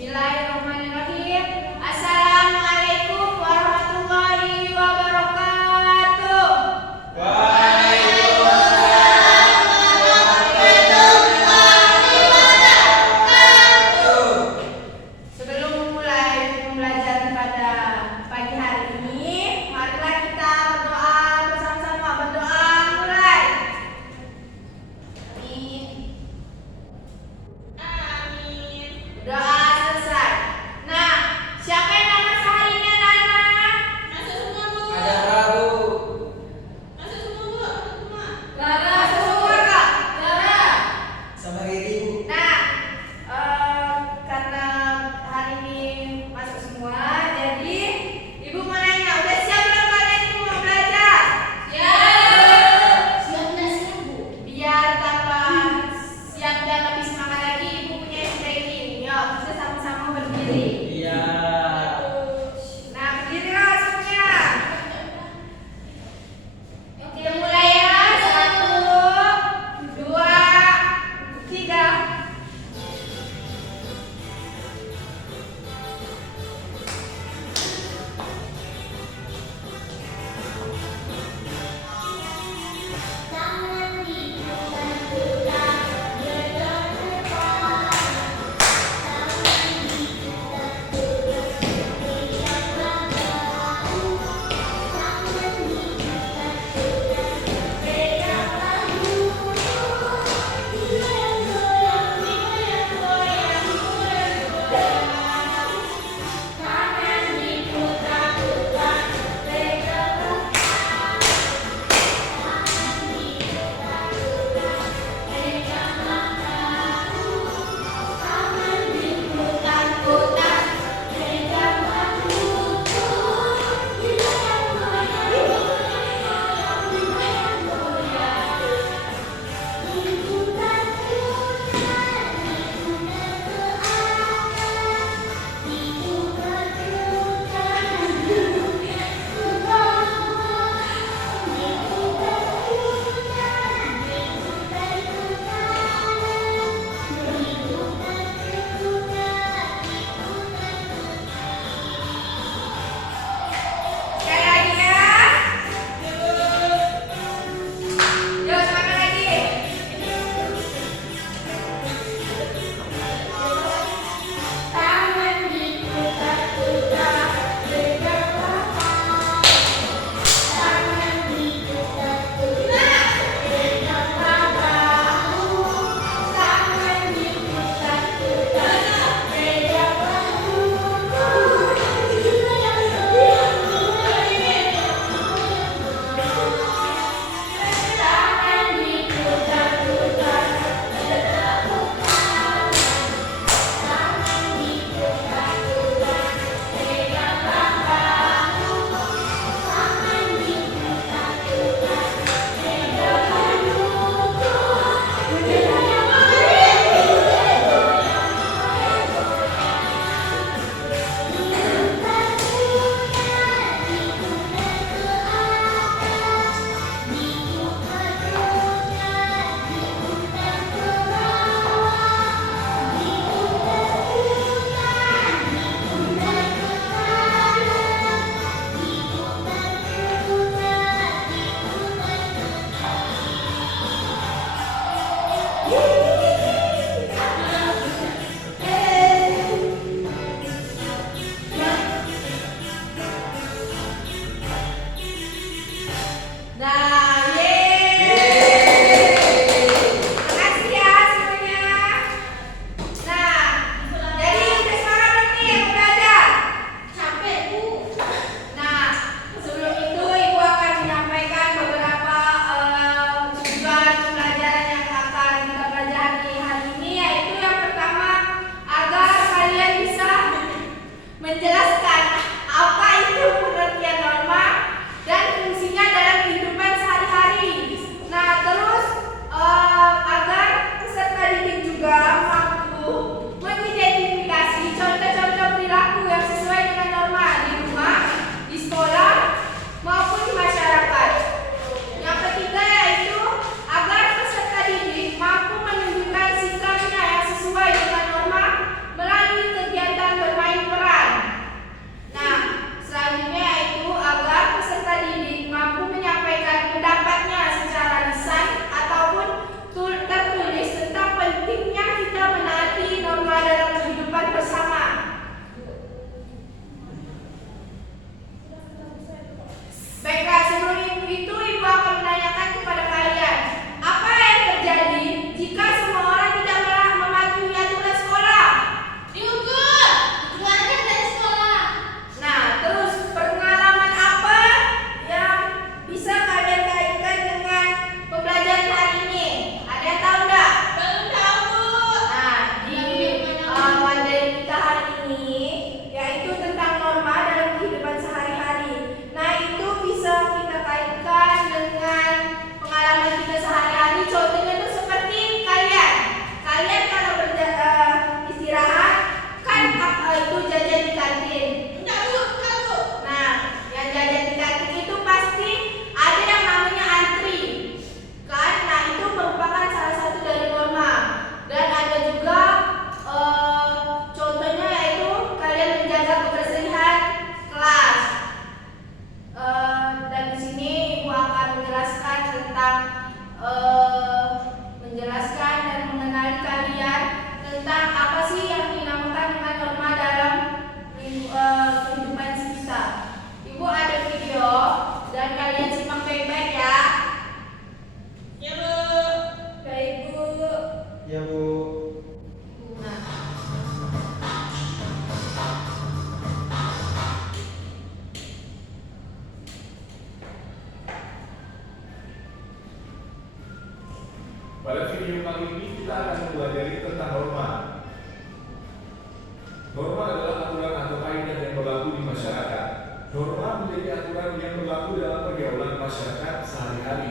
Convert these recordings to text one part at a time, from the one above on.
Bismillahirrahmanirrahim. Assalamualaikum warahmatullahi wabarakatuh. Waalaikumsalam warahmatullahi wabarakatuh. Sebelum memulai pembelajaran pada pagi hari ini, marilah kita berdoa bersama-sama. Berdoa mulai. Amin. Amin. Doa selesai. Nah, siapa yang nama seharinya anak-anak? Masuk semua, Bu. Ada Rabu. Masuk semua, Bu. Masuk semua. Lara. Masuk semua, Kak. Lara. Sama Riri, Bu. Nah, karena hari ini masuk semua, jadi Ibu mau nanya, udah siap belum kalian Ibu mau belajar? Siap. Siap dan siap, Bu. Biar tambah siap dan lebih semangat lagi, Ibu punya stretching. Yuk, kita sama-sama berdiri. Iya. Nah, berdirilah semuanya. Kita mulai ya. 1, 2, 3. Tangan diputar-putar bergetar, tangan diputar-putar mempelajari tentang norma. Norma adalah aturan atau kaidah yang berlaku di masyarakat. Norma menjadi aturan yang berlaku dalam pergaulan masyarakat sehari-hari.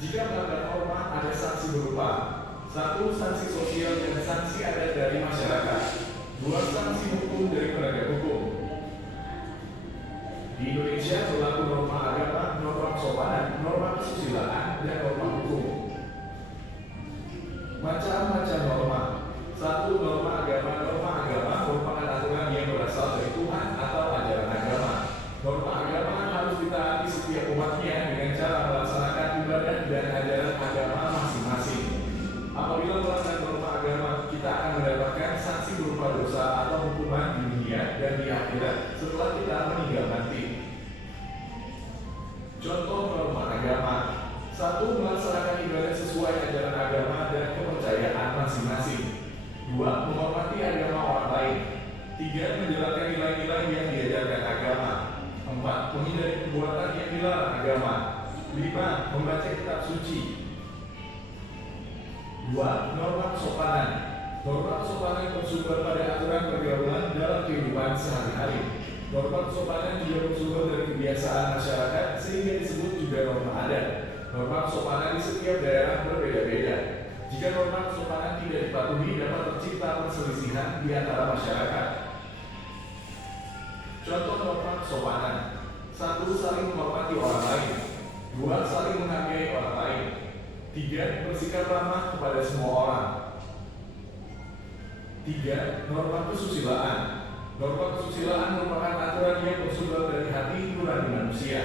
Jika melanggar norma, ada sanksi berupa: 1. Sanksi sosial dan sanksi adat dari masyarakat. 2. Sanksi hukum dari penegak hukum. Di Indonesia berlaku norma agama, norma kesopanan, norma kesusilaan, dan norma hukum. Macam-macam norma. 1. Norma agama. Norma agama merupakan aturan yang berasal dari Tuhan atau ajaran agama. Norma agama harus ditaati setiap umatnya dengan cara melaksanakan ibadah dan ajaran agama masing-masing. Apabila melanggar norma agama, kita akan mendapatkan sanksi berupa dosa atau hukuman di dunia dan di akhirat setelah kita meninggal nanti. Contoh norma agama: 1. Melaksanakan ibadah sesuai ajaran agama dan kepercayaan masing-masing. 2. Menghormati agama orang lain. 3. Menjalankan nilai-nilai yang diajarkan agama. 4. Menghindari perbuatan yang dilarang agama. 5. Membaca kitab suci. 2. Norma kesopanan. Norma kesopanan bersumber pada aturan pergaulan dalam kehidupan sehari-hari. Norma kesopanan juga bersumber dari kebiasaan masyarakat sehingga disebut juga norma adat. Norma kesopanan di setiap daerah berbeda-beda. Jika norma kesopanan tidak dipatuhi, dapat tercipta perselisihan di antara masyarakat. Contoh norma kesopanan: 1. Saling menghormati orang lain. 2. Saling menghargai orang lain. 3. Bersikap ramah kepada semua orang. 3. Norma kesusilaan. Norma kesusilaan merupakan aturan yang bersumber dari hati nurani manusia.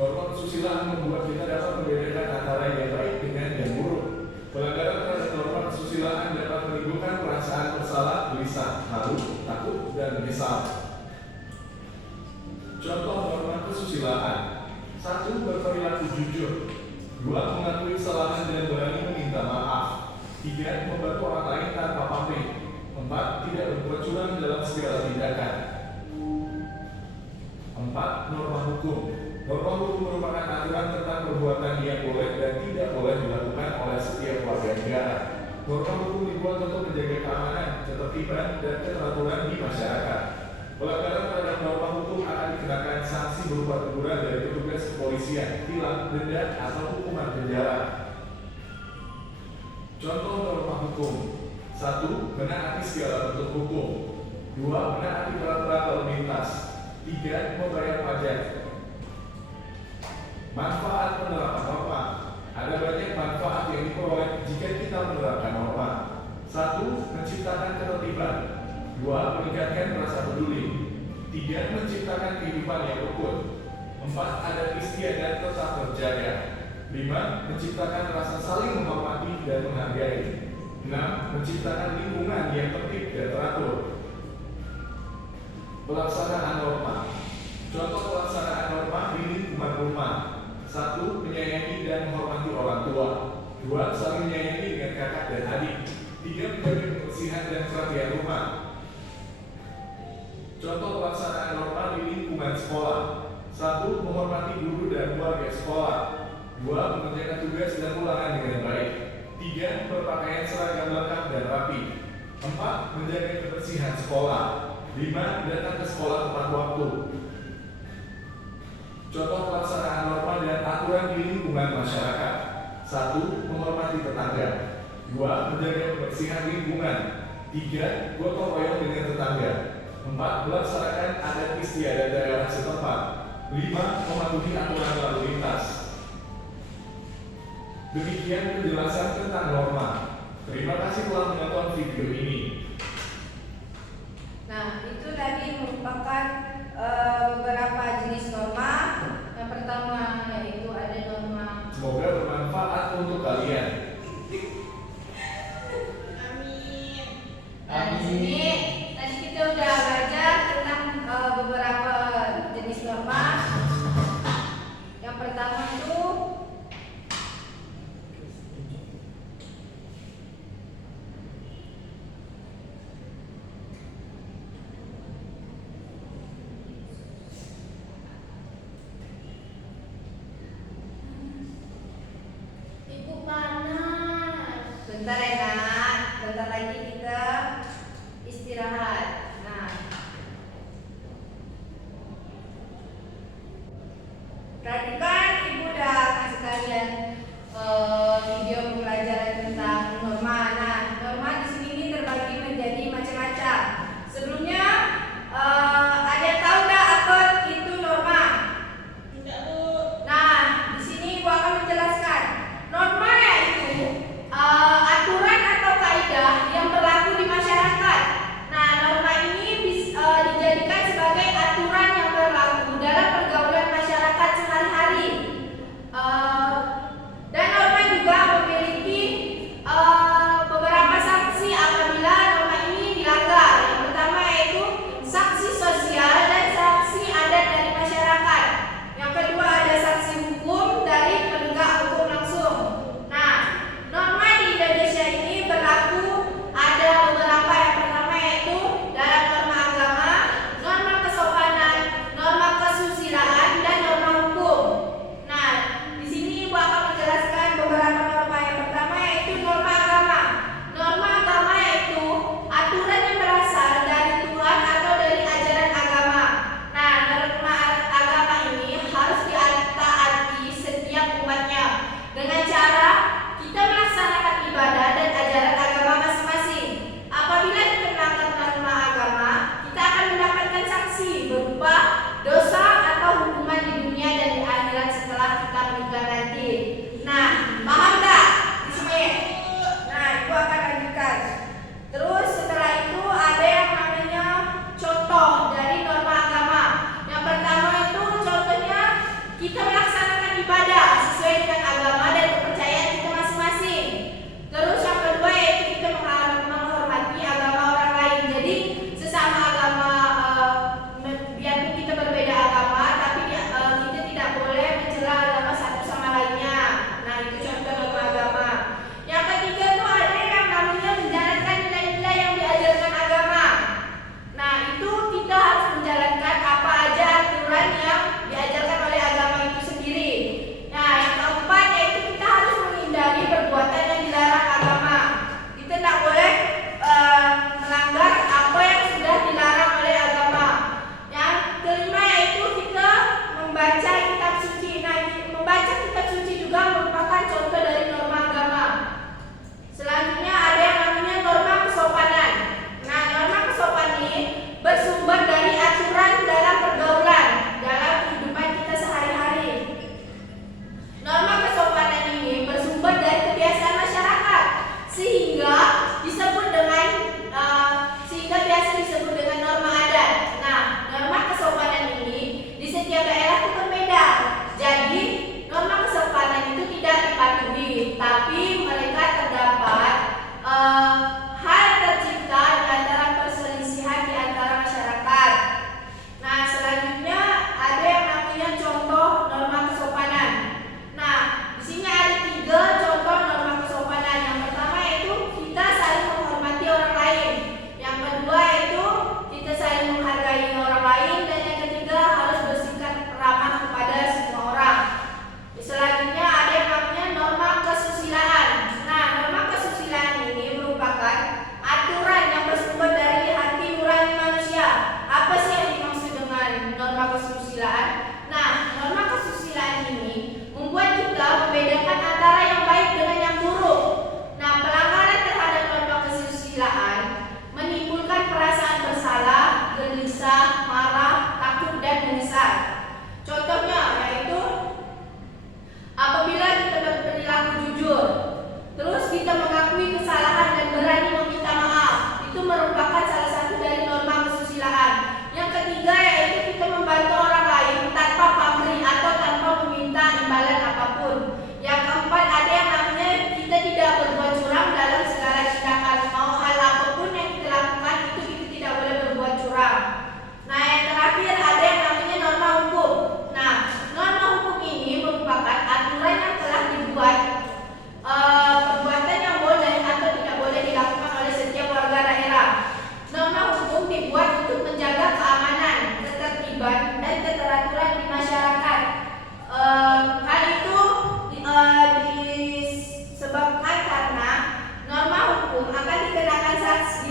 Norma kesusilaan membuat kita dapat membedakan antara yang baik dengan yang buruk. Pelanggaran terhadap norma kesusilaan dapat menimbulkan perasaan bersalah, gelisah, malu, takut, dan menyesal. Contoh norma kesusilaan: 1. Berperilaku jujur. 2. Mengakui kesalahan dan berani meminta maaf. 3. Membantu orang lain tanpa pamrih. 4. Tidak berbuat curang dalam segala tindakan. 4. Norma hukum. Norma hukum merupakan aturan tentang perbuatan yang boleh dan tidak boleh dilakukan oleh setiap warga negara. Norma hukum dibuat untuk menjaga keamanan, ketertiban, dan keteraturan di masyarakat. Pelanggaran terhadap norma hukum akan dikenakan sanksi berupa teguran dari petugas kepolisian, tilang, denda, atau hukuman penjara. Contoh norma hukum: 1. Menaati segala bentuk hukum. 2. Menaati peraturan lalu lintas. 3. Membayar pajak. Manfaat penerapan norma. Ada banyak manfaat yang diperoleh jika kita menerapkan norma. 1. Menciptakan ketertiban. 2. Meningkatkan rasa peduli. 3. Menciptakan kehidupan yang rukun. 4. Adat istiadat tetap terjaga. 5. Menciptakan rasa saling menghormati dan menghargai. 6. Menciptakan lingkungan yang tertib dan teratur. Pelaksanaan norma. Contoh pelaksanaan norma di lingkungan rumah: 1. Menyayangi dan menghormati orang tua. 2. Saling menyayangi dengan kakak dan adik. 3. Menjaga kebersihan dan kerapian rumah. Contoh pelaksanaan norma di lingkungan sekolah: 1. Menghormati guru dan keluarga sekolah. 2. Mengerjakan tugas dan ulangan dengan baik. 3. Berpakaian seragam lengkap dan rapi. 4. Menjaga kebersihan sekolah. 5. Datang ke sekolah tepat waktu. Contoh pelaksanaan norma dan aturan di lingkungan masyarakat: 1. Menghormati tetangga. 2. Menjaga kebersihan lingkungan. 3. Gotong royong dengan tetangga. 4. Melaksanakan adat istiadat daerah setempat. 5. Mematuhi aturan lalu lintas. Demikian penjelasan tentang norma. Terima kasih telah menonton video ini. Nah, itu tadi merupakan beberapa jenis norma. Yang pertama yaitu ada norma. Semoga bermanfaat untuk kalian. Amin. Nah, di sini tadi kita udah belajar tentang beberapa jenis norma. Yang pertama itu Bentar ya nak, bentar lagi kita istirahat. Nah, perhatikan ibu udah kasih kalian video pembelajaran tentang norma. Nah, norma di sini ini terbagi menjadi macam-macam. Sebelumnya ada yang tahu nggak apa itu norma? Tidak, Bu. Nah, di sini ibu akan menjelaskan. Norma yaitu aturan atau kaidah yang berlaku di masyarakat. Nah, norma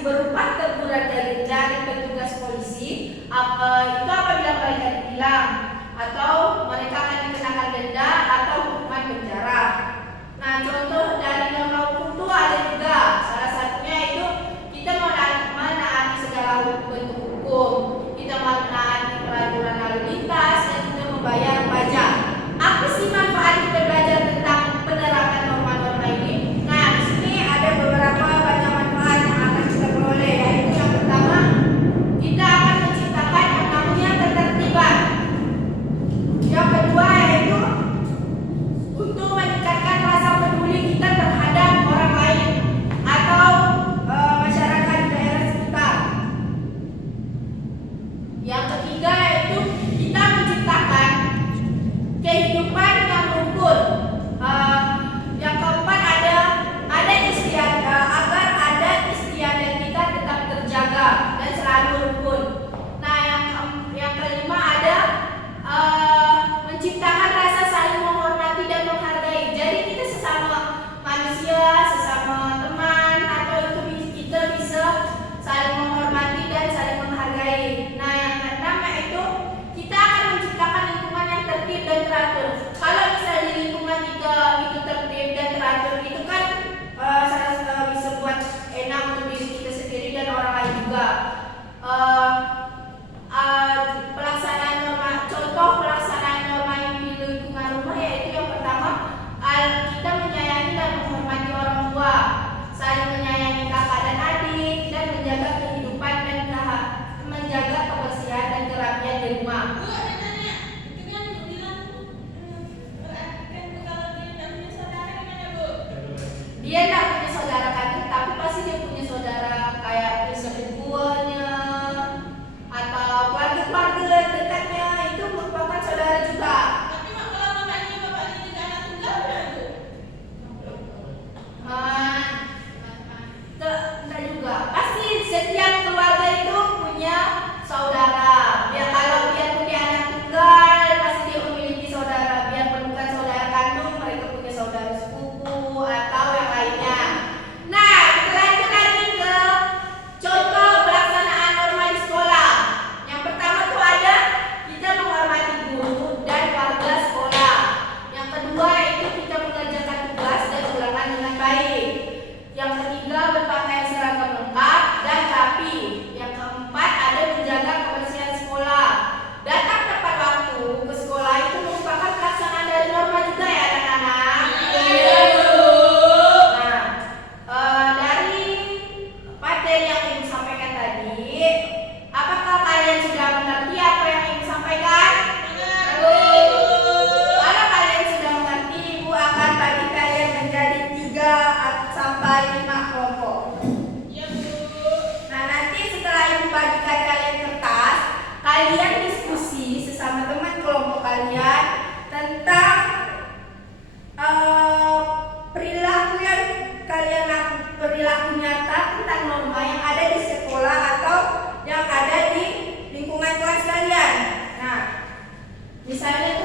berupa teguran dari petugas polisi itu apabila mereka ditilang atau mereka akan dikenakan denda atau hukuman penjara. Nah, contoh dari norma hukum itu ada juga. Salah satunya itu kita menaati segala bentuk hukum, kita menaati peraturan lalu lintas, dan kita membayar pajak. Apa sih manfaat kita belajar tentang penerapan norma-norma ini? Nah, di sini ada beberapa banyak manfaat yang akan kita peroleh, yaitu yang pertama, kita akan menciptakan yang namanya ketertiban. Yang kedua yaitu untuk meningkatkan rasa peduli kita terhadap orang lain atau masyarakat di daerah sekitar. Yang ketiga yaitu kita menciptakan kehidupan yang rukun. Yang keempat ada istiadat agar adat istiadat kita tetap terjaga dan selalu rukun. Nah, yang kelima ada menciptakan rasa saling menghormati dan menghargai. Jadi kita sesama manusia, sesama teman atau itu kita bisa saling menghormati dan saling menghargai. Nah, yang keenam yaitu kita akan menciptakan lingkungan yang tertib dan teratur. Kalau misalnya lingkungan kita itu tertib dan teratur, itu kan bisa buat enak untuk diri kita sendiri dan orang lain juga. Pelaksanaan norma yang di lingkungan rumah yaitu yang pertama, kita menyayangi dan menghormati orang tua, saling menyayangi kakak dan adik, dan menjaga kehidupan dan menjaga kebersihan dan kerapian di rumah. Bu, ada nanya, itu kan ibu bilang kan kalau dia tidak punya saudara gimana Bu? Dia tidak punya saudara kandung, tapi pasti dia punya saudara kayak sepupunya atau keluarga dekatnya, itu merupakan saudara juga. Tapi kalau mamanya bapaknya juga anak tunggal gimana Bu? Enggak juga. Pasti setiap keluarga itu punya saudara. Kalau dia punya anak tunggal, pasti dia memiliki saudara. Biarpun bukan saudara kandung, mereka punya saudara sepupu atau yang lainnya. Nah, kita lanjut lagi ke contoh pelaksanaan norma di sekolah. Yang pertama tuh ada kita menghormati guru dan warga sekolah. Yang kedua itu kita mengerjakan tugas dan ulangan dengan baik. Yang ketiga berpakaian seragam lengkap dan rapi. Yang keempat ada menjaga kebersihan sekolah. Datang tepat waktu ke sekolah itu merupakan pelaksanaan dari norma juga ya anak-anak. Iya, Bu. Nah, dari materi yang Ibu sampaikan tadi, apakah kalian sudah mengerti apa yang Ibu sampaikan? Kalau kalian sudah mengerti, Ibu akan bagi kalian menjadi 3 sampai 5 kelompok. Iya Bu. Nah, nanti setelah Ibu bagikan kalian kertas, kalian diskusi sesama teman kelompok kalian tentang perilaku nyata tentang norma yang ada di sekolah atau yang ada di lingkungan kelas kalian. Nah, misalnya